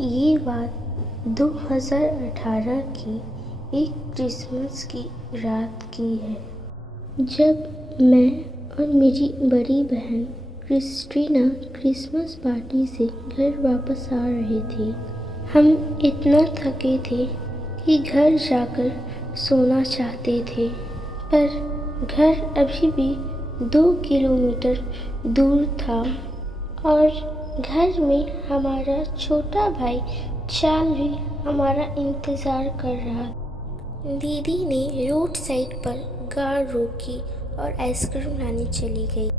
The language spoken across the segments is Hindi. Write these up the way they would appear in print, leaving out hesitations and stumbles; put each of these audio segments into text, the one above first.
ये बात 2018 की एक क्रिसमस की रात की है, जब मैं और मेरी बड़ी बहन क्रिस्टीना क्रिसमस पार्टी से घर वापस आ रहे थे। हम इतना थके थे कि घर जाकर सोना चाहते थे, पर घर अभी भी 2 किलोमीटर दूर था और घर में हमारा छोटा भाई चार्ली हमारा इंतज़ार कर रहा था। दीदी ने रोड साइड पर कार रोकी और आइसक्रीम लाने चली गई।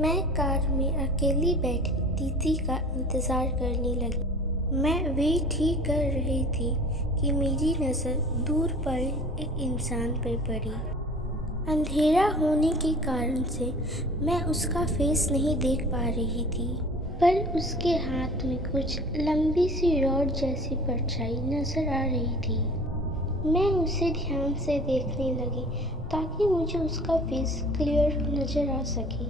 मैं कार में अकेली बैठी दीदी का इंतज़ार करने लगी। मैं वेट ही कर रही थी कि मेरी नज़र दूर पड़े एक इंसान पर पड़ी। अंधेरा होने के कारण से मैं उसका फेस नहीं देख पा रही थी, पर उसके हाथ में कुछ लंबी सी रॉड जैसी परछाई नज़र आ रही थी। मैं उसे ध्यान से देखने लगी ताकि मुझे उसका फेस क्लियर नज़र आ सके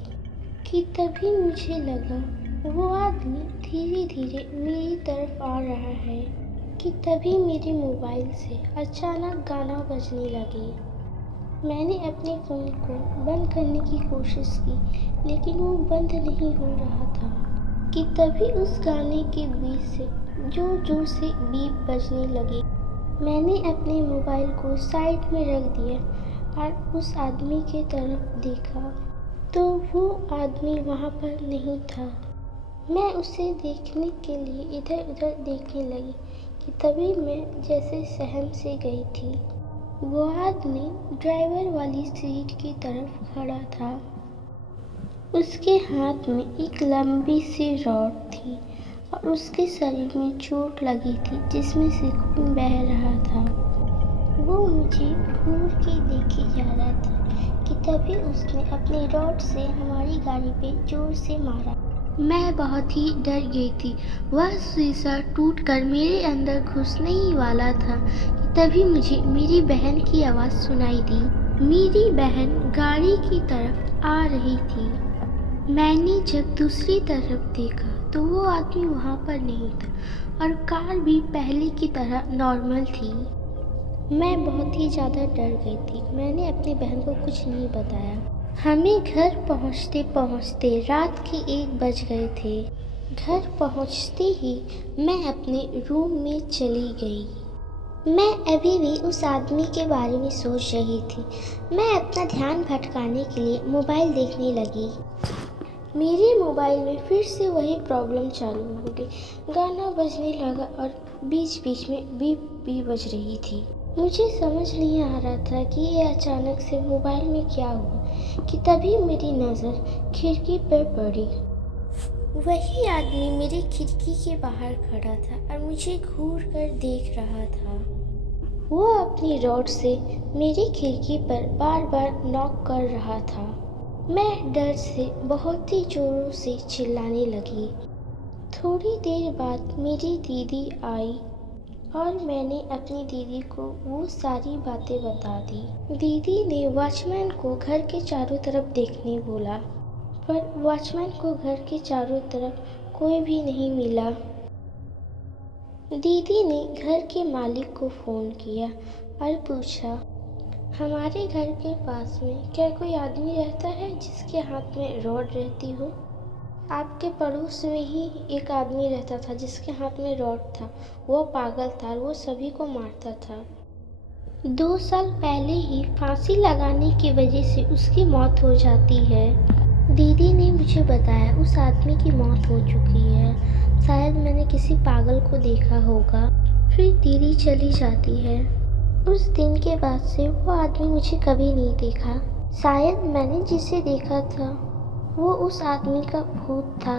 कि तभी मुझे लगा वो आदमी धीरे धीरे मेरी तरफ आ रहा है कि तभी मेरे मोबाइल से अचानक गाना बजने लगे। मैंने अपने फ़ोन को बंद करने की कोशिश की, लेकिन वो बंद नहीं हो रहा था कि तभी उस गाने के बीच से जोर जोर से बीप बजने लगी। मैंने अपने मोबाइल को साइड में रख दिया और उस आदमी की तरफ देखा तो वो आदमी वहाँ पर नहीं था। मैं उसे देखने के लिए इधर उधर देखने लगी कि तभी मैं जैसे सहम से गई थी। वो आदमी ड्राइवर वाली सीट की तरफ खड़ा था। उसके हाथ में एक लंबी सी रॉड थी और उसके शरीर में चोट लगी थी जिसमें से खून बह रहा था। वो मुझे घूर के देखे जा रहा था कि तभी उसने अपनी रॉड से हमारी गाड़ी पे जोर से मारा। मैं बहुत ही डर गई थी। वह शीशा टूटकर मेरे अंदर घुसने ही वाला था कि तभी मुझे मेरी बहन की आवाज़ सुनाई दी। मेरी बहन गाड़ी की तरफ आ रही थी। मैंने जब दूसरी तरफ देखा तो वो आदमी वहाँ पर नहीं था और कार भी पहले की तरह नॉर्मल थी। मैं बहुत ही ज़्यादा डर गई थी। मैंने अपनी बहन को कुछ नहीं बताया। हमें घर पहुँचते पहुँचते रात के 1 बज गए थे। घर पहुँचते ही मैं अपने रूम में चली गई। मैं अभी भी उस आदमी के बारे में सोच रही थी। मैं अपना ध्यान भटकाने के लिए मोबाइल देखने लगी। मेरे मोबाइल में फिर से वही प्रॉब्लम चालू हो गई। गाना बजने लगा और बीच बीच में बीप भी बज रही थी। मुझे समझ नहीं आ रहा था कि ये अचानक से मोबाइल में क्या हुआ कि तभी मेरी नज़र खिड़की पर पड़ी। वही आदमी मेरी खिड़की के बाहर खड़ा था और मुझे घूर कर देख रहा था। वो अपनी रॉड से मेरी खिड़की पर बार बार नॉक कर रहा था। मैं डर से बहुत ही जोरों से चिल्लाने लगी। थोड़ी देर बाद मेरी दीदी आई और मैंने अपनी दीदी को वो सारी बातें बता दी। दीदी ने वॉचमैन को घर के चारों तरफ देखने बोला, पर वॉचमैन को घर के चारों तरफ कोई भी नहीं मिला। दीदी ने घर के मालिक को फ़ोन किया और पूछा, हमारे घर के पास में क्या कोई आदमी रहता है जिसके हाथ में रॉड रहती हो? आपके पड़ोस में ही एक आदमी रहता था जिसके हाथ में रॉड था। वो पागल था, वो सभी को मारता था। 2 साल पहले ही फांसी लगाने की वजह से उसकी मौत हो जाती है। दीदी ने मुझे बताया उस आदमी की मौत हो चुकी है। शायद मैंने किसी पागल को देखा होगा। फिर दीदी चली जाती है। उस दिन के बाद से वो आदमी मुझे कभी नहीं देखा। शायद मैंने जिसे देखा था वो उस आदमी का भूत था।